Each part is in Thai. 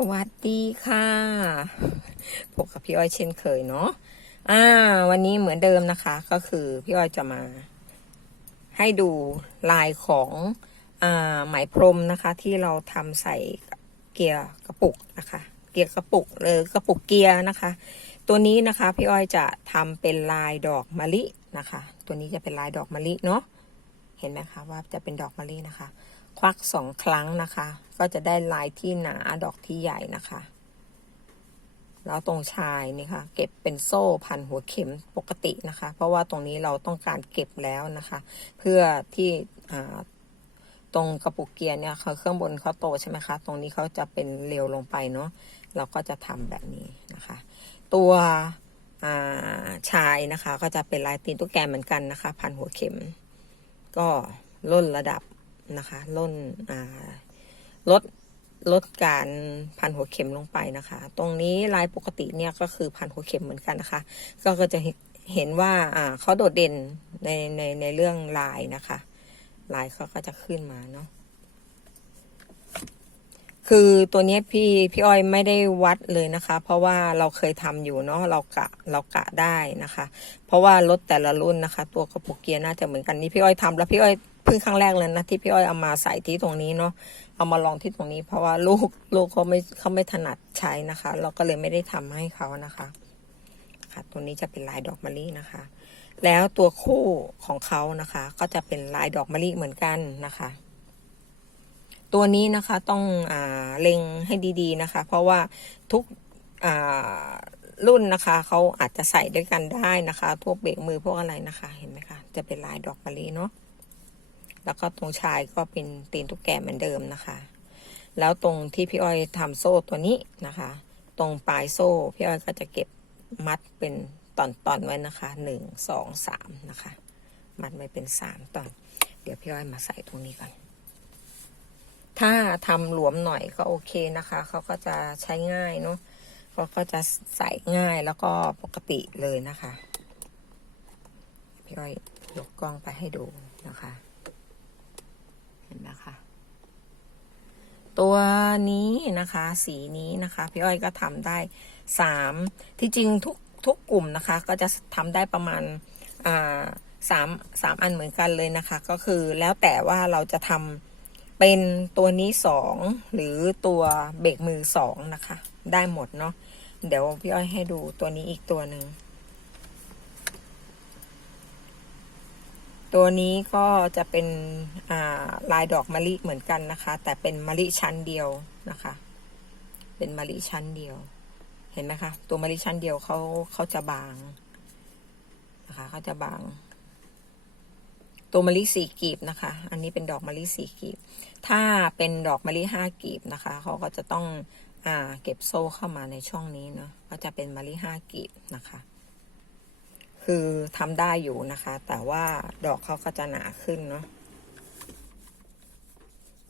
สวัสดีค่ะพบกับพี่อ้อยเช่นเคยเนาะ อ่า วันนี้เหมือนเดิมนะคะ ก็คือพี่อ้อยจะมา ให้ดูลายของอ่าไหมพรมนะคะ ที่เราทำใส่เกียร์กระปุกนะคะ เกียร์กระปุกหรือกระปุกเกียร์นะคะ ตัวนี้นะคะพี่อ้อยจะทำเป็นลายดอกมะลินะคะ ตัวนี้จะเป็นลายดอกมะลิเนาะ เห็นไหมคะว่าจะเป็นดอกมะลินะคะ ควักสองครั้งนะคะ ก็จะได้ลายที่หนาดอกที่ใหญ่นะคะ แล้วตรงชายนี่ค่ะ เก็บเป็นโซ่พันหัวเข็มปกตินะคะ เพราะว่าตรงนี้เราต้องการเก็บแล้วนะคะ เพื่อที่ตรงกระปุกเกียร์เนี่ยเขาเครื่องบนเขาโตใช่ไหมคะ ตรงนี้เขาจะเป็นเร็วลงไปเนาะเราก็จะทำแบบนี้นะคะ ตัวชายนะคะ ก็จะเป็นลายตีนตุ๊กแกเหมือนกันนะคะ พันหัวเข็ม ก็ล่นระดับ นะคะล่นลดลดการพันหัวเข็มลงไปนะคะ ตรงนี้ลายปกติเนี่ยก็คือพันหัวเข็มเหมือนกันนะคะ ก็จะเห็นว่าอ่าเขาโดดเด่นในในในเรื่องลายนะคะ ลายเขาก็จะขึ้นมาเนาะ คือตัวนี้พี่พี่อ้อยไม่ได้วัดเลยนะคะ เพราะว่าเราเคยทำอยู่เนาะเรากะเรากะได้นะคะ เพราะว่ารถแต่ละรุ่นนะคะ ตัวกระปุกเกียร์น่าจะเหมือนกันนี่พี่อ้อยทำแล้วพี่อ้อยเพิ่งครั้งแรกเลยนะที่พี่อ้อยเอามาใส่ที่ตรงนี้เนาะเอามาลองที่ตรงนี้ เพราะว่าลูกลูกเขาไม่เขาไม่ถนัดใช้นะคะ เราก็เลยไม่ได้ทำให้เขานะคะค่ะตัวนี้จะเป็นลายดอกมะลินะคะ แล้วตัวคู่ของเขานะคะ ก็จะเป็นลายดอกมะลิเหมือนกันนะคะ ตัวนี้นะคะต้องอเล็งให้ดีๆนะคะ เพราะว่าทุกรุ่นนะคะเขาอาจจะใส่ด้วยกันได้นะคะ พวกเบรกมือพวกอะไรนะคะ เห็นไหมคะ จะเป็นลายดอกมะลิเนาะแล้วก็ตรงชายก็เป็นตีนตุ๊กแกเหมือนเดิมนะคะ แล้วตรงที่พี่อ้อยทำโซ่ตัวนี้นะคะ ตรงปลายโซ่พี่อ้อยก็จะเก็บมัดเป็นตอนๆไว้นะคะหนึ่งสองสามนะคะ มัดไว้เป็นสามตอน เดี๋ยวพี่อ้อยมาใส่ตรงนี้ก่อน ถ้าทำหลวมหน่อยก็โอเคนะคะ เขาก็จะใช้ง่ายเนาะเขาก็จะใส่ง่ายแล้วก็ปกติเลยนะคะ พี่อ้อยยกกล้องไปให้ดูนะคะ เห็นไหมคะ ตัวนี้นะคะ สีนี้นะคะ พี่อ้อยก็ทำได้สามที่จริงทุกทุกกลุ่มนะคะ ก็จะทำได้ประมาณอ่าสามสามอันเหมือนกันเลยนะคะ ก็คือแล้วแต่ว่าเราจะทำ เป็นตัวนี้สองหรือตัวเบรกมือสองนะคะ ได้หมดเนาะเดี๋ยวพี่อ้อยให้ดูตัวนี้อีกตัวหนึ่ง ตัวนี้ก็จะเป็นาลายดอกมะลิเหมือนกันนะคะ แต่เป็นมะลิชั้นเดียวนะคะ เป็นมะลิชั้นเดียว เห็นไหมคะ ตัวมะลิชั้นเดียวเขาเขาจะบางนะคะเขาจะบาง ตัวมะลิสี่กีบนะคะ อันนี้เป็นดอกมะลิสี่กีบ ถ้าเป็นดอกมะลิห้ากีบนะคะ เขาก็จะต้องอ่าเก็บโซ่เข้ามาในช่องนี้เนาะ ก็จะเป็นมะลิห้ากีบนะคะ คือทำได้อยู่นะคะ แต่ว่าดอกเขาก็จะหนาขึ้นเนาะ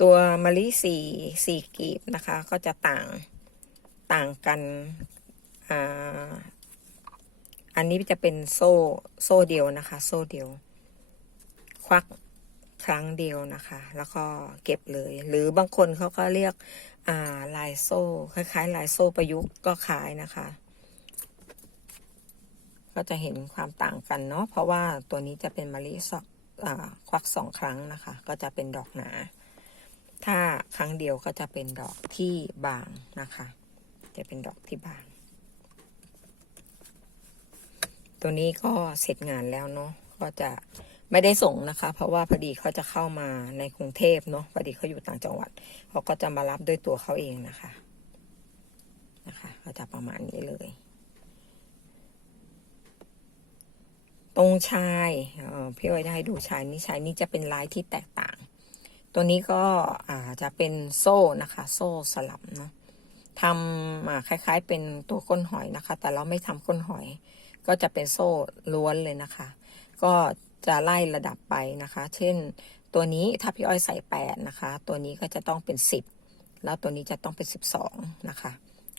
ตัวมะลิสี่สี่กีบนะคะ ก็จะต่างต่างกันอ่าอันนี้จะเป็นโซ่โซ่เดียวนะคะ โซ่เดียว ควักครั้งเดียวนะคะ แล้วก็เก็บเลย หรือบางคนเขาก็เรียกอ่าลายโซ่ คล้ายๆ ลายโซ่ประยุกต์ก็ขายนะคะ ก็จะเห็นความต่างกันเนาะเพราะว่าตัวนี้จะเป็นมะลิสอกควักสองครั้งนะคะ ก็จะเป็นดอกหนา ถ้าครั้งเดียวก็จะเป็นดอกที่บางนะคะ จะเป็นดอกที่บาง ตัวนี้ก็เสร็จงานแล้วเนาะก็จะ ไม่ได้ส่งนะคะ เพราะว่าพอดีเขาจะเข้ามาในกรุงเทพเนาะพอดีเขาอยู่ต่างจังหวัดเขาก็จะมารับด้วยตัวเขาเองนะคะนะคะก็จะประมาณนี้เลย ตรงชายเออพี่อ้อยจะให้ดูชายนี้ชายนี้จะเป็นลายที่แตกต่าง ตัวนี้ก็อ่าจะเป็นโซ่นะคะ โซ่สลับเนาะทำอ่าคล้ายๆ เป็นตัวก้นหอยนะคะ แต่เราไม่ทำก้นหอย ก็จะเป็นโซ่ล้วนเลยนะคะ ก็ จะไล่ระดับไปนะคะ เช่น ตัวนี้ถ้าพี่อ้อยใส่แปดนะคะ ตัวนี้ก็จะต้องเป็นสิบแล้วตัวนี้จะต้องเป็นสิบสองนะคะ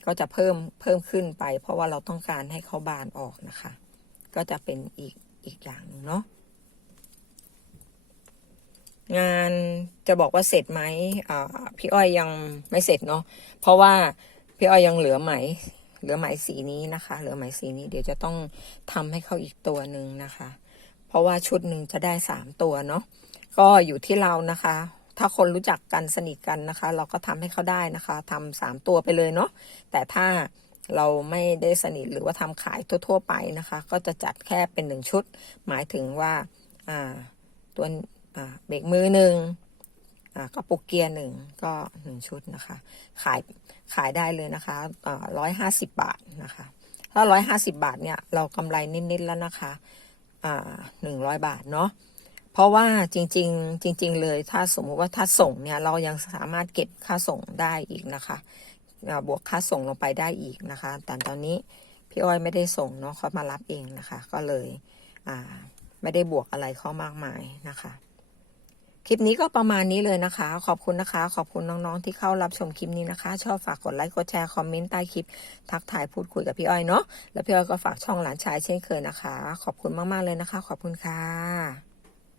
ก็จะเพิ่มเพิ่มขึ้นไป เพราะว่าเราต้องการให้เขาบานออกนะคะ ก็จะเป็นอีกอีกอย่างหนึ่งเนาะงานจะบอกว่าเสร็จไหมพี่อ้อยยังไม่เสร็จเนาะเพราะว่าพี่อ้อยยังเหลือไหมเหลือไหมสีนี้นะคะ เหลือไหมสีนี้เดี๋ยวจะต้องทำให้เขาอีกตัวหนึ่งนะคะ เพราะว่าชุดหนึ่งจะได้สามตัวเนาะก็อยู่ที่เรานะคะ ถ้าคนรู้จักกันสนิทกันนะคะ เราก็ทำให้เขาได้นะคะทำสามตัวไปเลยเนาะแต่ถ้าเราไม่ได้สนิทหรือว่าทำขายทั่ว ๆ ไปนะคะ ก็จะจัดแค่เป็นหนึ่งชุด หมายถึงว่าตัวเบรกมือหนึ่งกระปุกเกียร์หนึ่งก็หนึ่งชุดนะคะ ขายขายได้เลยนะคะร้อยห้าสิบบาทนะคะ ถ้าร้อยห้าสิบาทเนี่ย เรากำไรนิด ๆ แล้วนะคะ หนึ่งร้อยบาทเนาะเพราะว่าจริง ๆ จริง ๆ เลยถ้าสมมุติว่าถ้าส่งเนี่ยเรายังสามารถเก็บค่าส่งได้อีกนะคะบวกค่าส่งลงไปได้อีกนะคะ แต่ตอนนี้พี่อ้อยไม่ได้ส่งเนาะเขามารับเองนะคะ ก็เลยไม่ได้บวกอะไรเข้ามากมายนะคะ คลิปนี้ก็ประมาณนี้เลยนะคะ ขอบคุณนะคะ ขอบคุณน้องๆที่เข้ารับชมคลิปนี้นะคะ ชอบฝากกดไลค์กดแชร์คอมเมนต์ใต้คลิป ทักทายพูดคุยกับพี่อ้อยเนาะแล้วพี่อ้อยก็ฝากช่องหลานชายเช่นเคยนะคะ ขอบคุณมากๆเลยนะคะ ขอบคุณค่ะ